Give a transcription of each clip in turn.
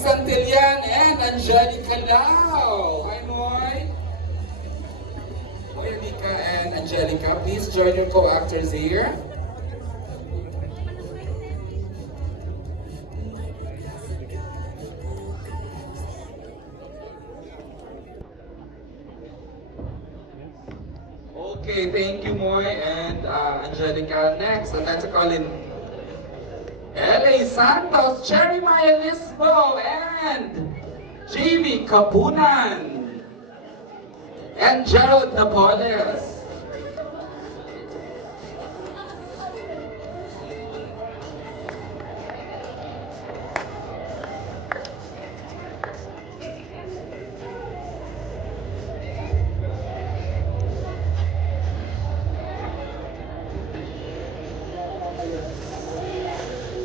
Santillan and Angelica Lau. Hi, Moy. Moy, Alika, and Angelica, please join your co-actors here. Okay, thank you, Moy and Angelica. Next, I'd like to call in L.A. Santos, Jeremiah Lisbo, and Jamie Kapunan, and Gerald Napoles.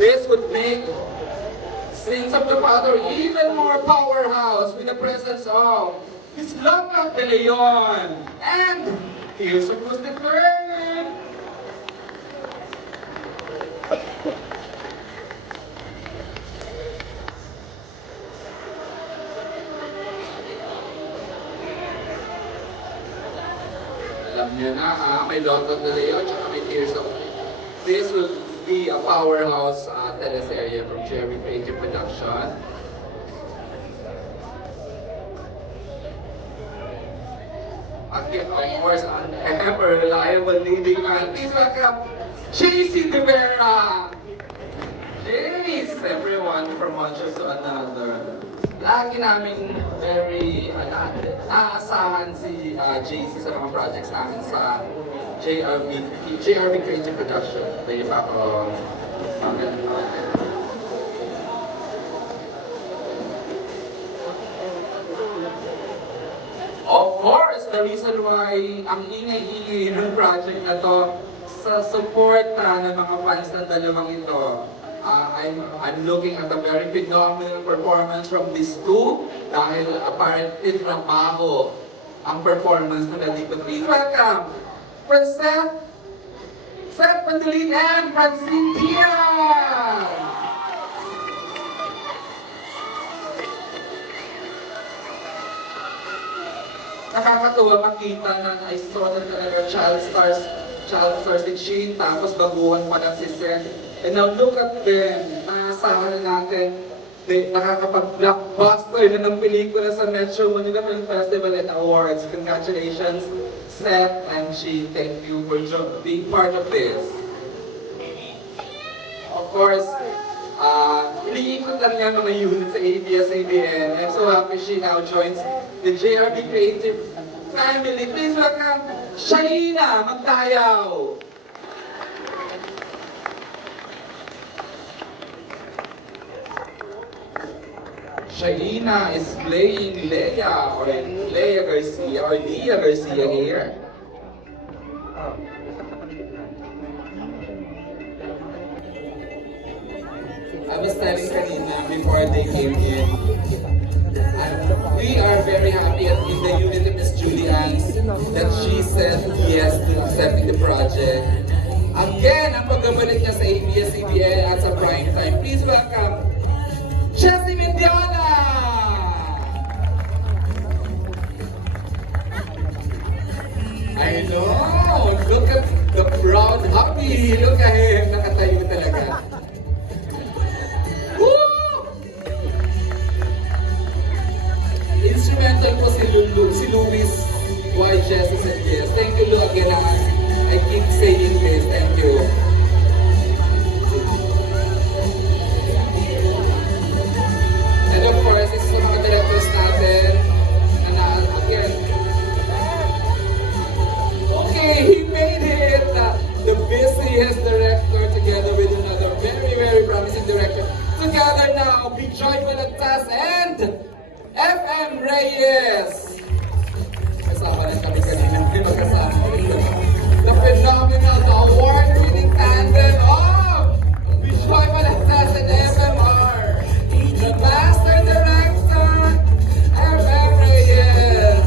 This would make Sins of the Father even more powerhouse with the presence of Miss Locke de Leon and Tears of Lucifer. Alam niyo na may Locke de Leon at may Tears of This will be a powerhouse teleserye from Cherry Creative Production. Again, of course, an ever reliable leading man. Please welcome J.C. De Vera. Jace, everyone from one show to another. Lagi namin very naasahan si JC sa mga projects namin sa JRB Creative Production. Pwede pa ako Of course, the reason why ang ingay-ingay ng project na to sa support ng mga fans ng dalawang ito. I'm looking at a very phenomenal performance from these two dahil apparently trabaho ang performance nila dito. Please welcome Seth Pandelin and Francine Tia! Nakakatuwa makita na I saw na talaga child stars si Shane, tapos baguhan pa ng si Seth. And now look at them, naasahan na natin, nakakapag-blockbuster na ng pelikula sa Metro Manila Film Festival and Awards. Congratulations, Seth and Shane. Thank you for being part of this. Of course, iniikot lang niya mga units sa ABS-CBN. I'm so happy she now joins the JRB Creative family. Please welcome Shaina Magtayaw. Shaina is playing Leia or Leia Garcia or Leia Garcia here. I was telling kanina before they came in, we are very happy at in the unit of Miss Julianne that she said yes to accepting the project. Again, ang pagbabalik niya sa ABS-CBN at sa prime time. Please welcome Jessie Mendiola! I know! Look at the proud, happy look ahead. Nakatayo talaga. Instrumental po si Luis Y. Jesse said yes. Thank you, Lu, again. I keep saying this. Thank you. And of course, this is mga directors natin. Again. Okay, he made it. The busiest director together with another very, very promising director. Together now, Big Joy Malagtas and FM Reyes. Kasama rin kami kanina. Magkasama rin. The phenomenal, the award-winning tandem of Joy Malagtas and FMR. The master director, FM Reyes.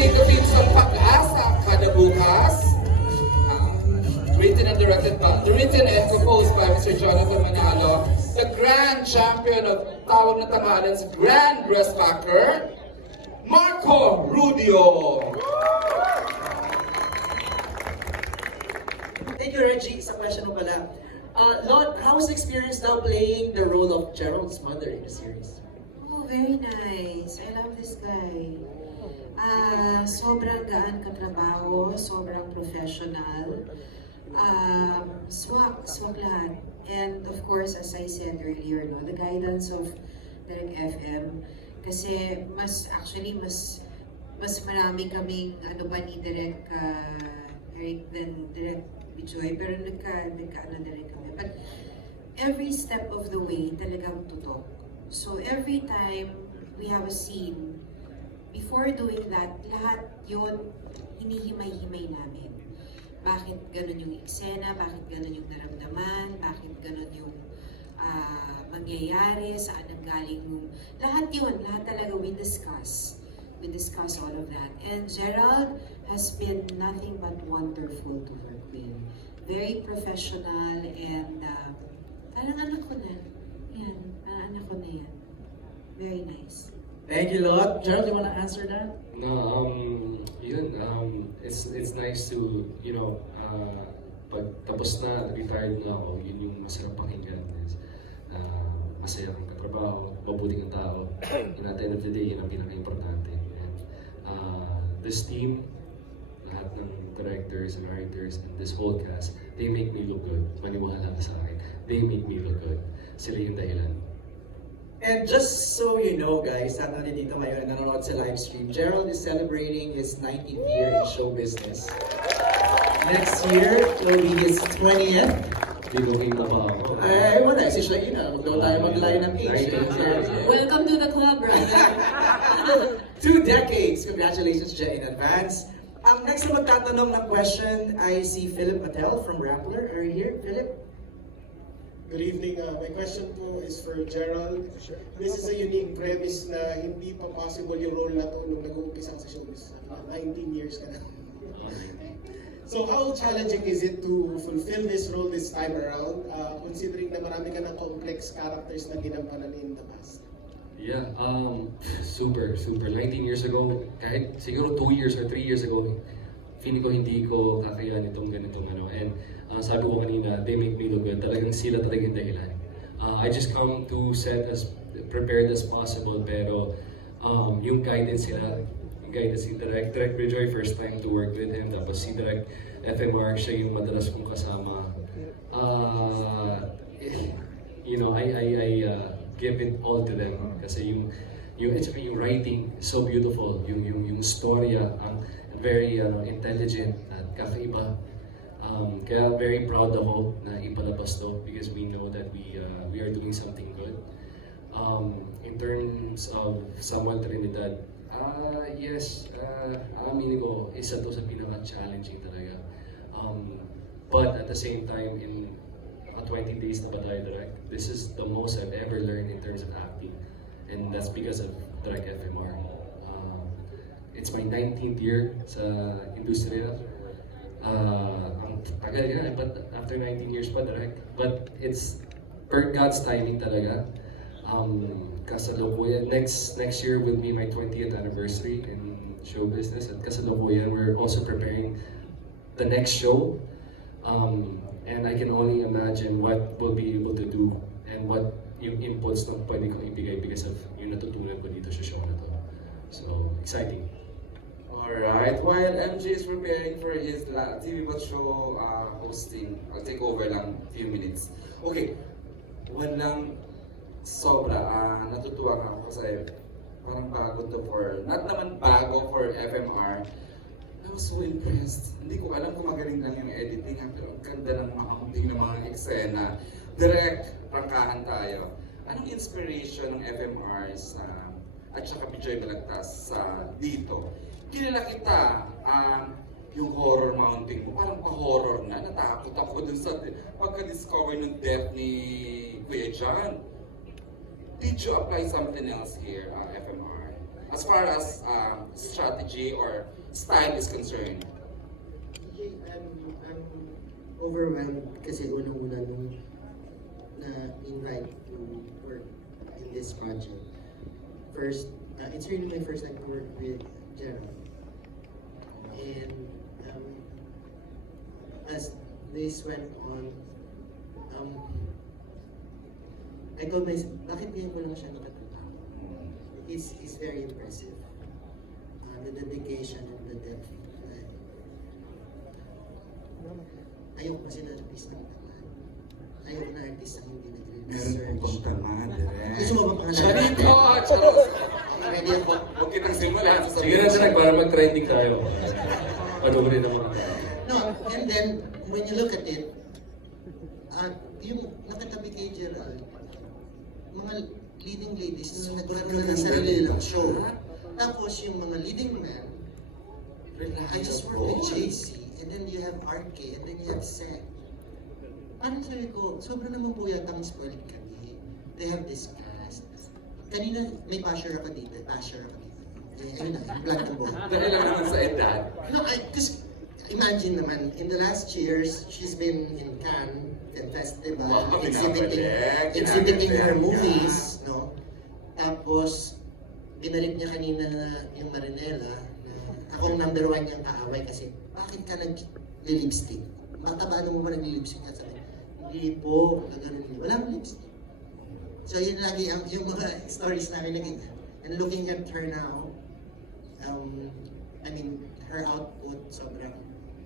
Pico Team sa Pag-asa kada bukas. Written and composed by Mr. Jonathan Manalo, the grand champion of Tawag na Tamahalan's Grand Dressbacker, Marco Rudio. Thank you, Reggie. Sa question mo pala. Lord, how was the experience now playing the role of Gerald's mother in the series? Oh, very nice. I love this guy. Sobrang gaan katrabaho, sobrang professional. Swak lahat. And of course, as I said earlier, no, the guidance of Direct FM, kasi mas marami kaming ano ba ni Direct Eric than Direct Bijoy, pero nagka na rin kami. But every step of the way talagang tutok. So every time we have a scene, before doing that, lahat yun hinihimay-himay namin. Bakit ganun yung eksena, bakit ganun yung naramdaman, bakit ganun yung mangyayari, saan nanggaling yung... Lahat yun, lahat talaga we discuss. We discuss all of that. And Gerald has been nothing but wonderful to work with. Very professional and parang anak ko na. Yan, parang anak ko na yan. Very nice. Thank you, Lord. Gerald, you want to answer that? No, it's nice to, pag tapos na, retired na ako, yun yung masarap pakinggan. Masaya kang katrabaho, mabuti kang tao. And at the end of the day, yun ang pinaka-importante. And this team, lahat ng directors and writers and this whole cast, they make me look good. Maniwala ka sa akin. They make me look good. Sila yung dahilan. And just so you know, guys, na nandito ngayon and nanonood sa live stream, Gerald is celebrating his 19th year in show business. Next year will be his 20th. Hindi ko kita pa ako. Ay, wala. Si Shaggy na. Huwag tayo mag-line ng age. Welcome to the club, brother. 2 decades. Congratulations, Jay, in advance. Next na magtatanong ng question ay si Philip Patel from Rappler. Are you here, Philip? Good evening. My question po is for Gerald. This is a unique premise na hindi pa possible yung role na to nung nag-uumpisa sa showbiz. 19 years ka na. So how challenging is it to fulfill this role this time around, considering na marami ka ng complex characters na ginampanan in the past? Yeah, super. 19 years ago, kahit siguro 2 years or 3 years ago, feeling ko hindi ko kakayahan itong ganitong ano. And sabi ko kanina, they make me look good. Talagang sila talaga yung dahilan. I just come to set as prepared as possible, pero yung guidance sila, yung guidance si Direct Bijoy, first time to work with him. Tapos si Direct FMR, siya yung madalas kong kasama. I give it all to them. Kasi yung writing is so beautiful. Yung storya, very intelligent at kakaiba. Kaya very proud ako na ipalabas to because we know that we are doing something good. In terms of Samuel Trinidad, yes, aminin ko, isa to sa pinaka-challenging talaga. But at the same time, in 20 days na ba tayo direct, this is the most I've ever learned in terms of acting. And that's because of Direct FMR. It's my 19th year sa industriya. Ang tagal nga, but after 19 years pa direct. But it's per God's timing talaga. Kasalukuyan, next year will be my 20th anniversary in show business. At kasalukuyan, we're also preparing the next show. And I can only imagine what we'll be able to do and what yung inputs na pwede kong ibigay because of yung natutunan ko dito sa show na to. So, exciting. Alright, while MJ is preparing for his TV Bot show hosting, I'll take over lang few minutes. Okay, walang sobra, natutuwa nga ako kasi parang bago to for, not naman bago for FMR. I was so impressed. Hindi ko alam kung magaling lang yung editing, pero ang ganda ng mga hunting ng mga eksena. Direct, prangkahan tayo. Anong inspiration ng FMR at saka Bijoy Balagtas dito? Kilala kita, yung horror mounting mo, parang pa-horror na. Natakot ako dun sa pagka-discover ng death ni Kuya John. Did you apply something else here, FMR? as far as strategy or style is concerned? Okay, I'm overwhelmed kasi unang-una nung na-invite to work in this project. First, it's really my first time to work with Gerald. And as this went on, I told myself, bakit ngayon ko lang siya nakatatrabaho? He's very impressive. The dedication and the depth. Ayoko kasi na artist ng tamad. Ayoko na artist ang hindi nag-research. Meron pong tamad, direct. Gusto mo ba pangalan? Charito! Charot! Ready ako. Huwag kitang simulan. Sige na direct, para mag-trending tayo. Panoorin naman. No, and then, when you look at it, yung nakatabi kay Gerald, mga leading ladies na nagkaroon ng sarili nilang show. Tapos yung mga leading men, I just work with JC, and then you have RK, and then you have Seth. Parang sabi ko, sobrang naman po yatang spoiled kami. They have this cast. Kanina, may basher ako dito. Ayun na, yung vlog ng buhay. Dahil lang naman sa edad. No, because imagine naman, in the last years, she's been in Cannes Film Festival, Wow, exhibiting her pinapalek. movies, no? Tapos, binalik niya kanina na yung Marinela, na akong number 1 niyang kaaway kasi, bakit ka nag-lipstick? Mataba mo ba nag-lipstick? At sabi, hindi po, gano'n niyo. Walang lipstick. So yun lagi ang yung mga stories namin naging, and looking at her now, I mean, her output sobrang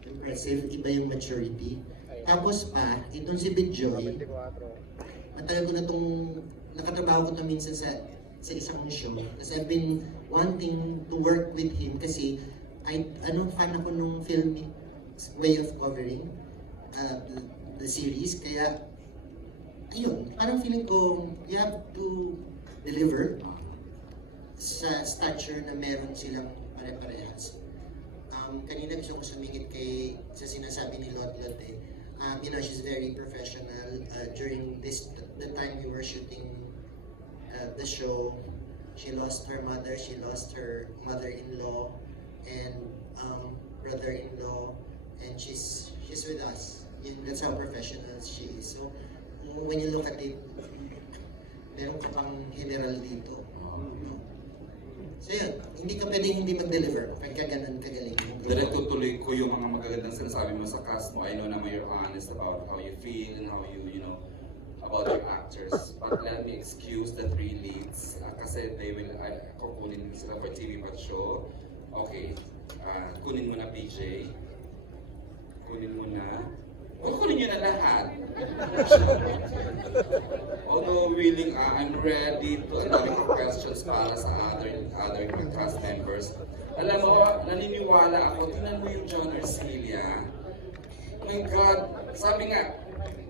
impressive, iba yung maturity. Tapos pa, itong si Big Joy, matagal ko na itong, nakatrabaho ko na minsan sa isang show. Kasi I've been wanting to work with him kasi fan ako nung filming way of covering the series. Kaya, ayun, parang feeling ko, you have to deliver sa stature na meron silang pare-parehas. Kanina gusto ko sumingit sa sinasabi ni Lot eh. She's very professional. During the time we were shooting the show, she lost her mother, she lost her mother-in-law and brother-in-law, and she's with us. That's how professional she is. So when you look at it, meron ka pang general dito. So yun, hindi ka pwedeng hindi mag-deliver pagka ganun kagaling. Direct tutuloy ko yung mga magagandang sinasabi mo sa cast mo. I know naman you're honest about how you feel and how you know, about your actors. But let me excuse the 3 leads kasi they will, kukunin sila for TV Pat Show. Okay, kunin mo na PJ. Kunin mo na. Kunin nyo na lahat. Although willing, I'm ready to ang daming questions para sa other cast members. Alam mo, naniniwala ako, tingnan mo yung John Arcilia. Oh my God, sabi nga,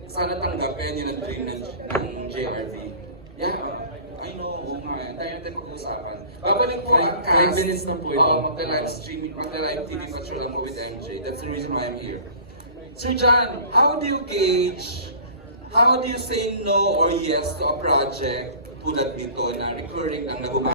sana tanggapin yun ang dream ng JRV. Yeah, I know, oo nga, tayo natin pag-uusapan. Babalik po ang cast. 5 minutes na po ito. Magta-live streaming, magta-live TV patrol lang po with MJ. That's the reason why I'm here. Sir John, how do you say no or yes to a project tulad nito na recurring ang nagumana?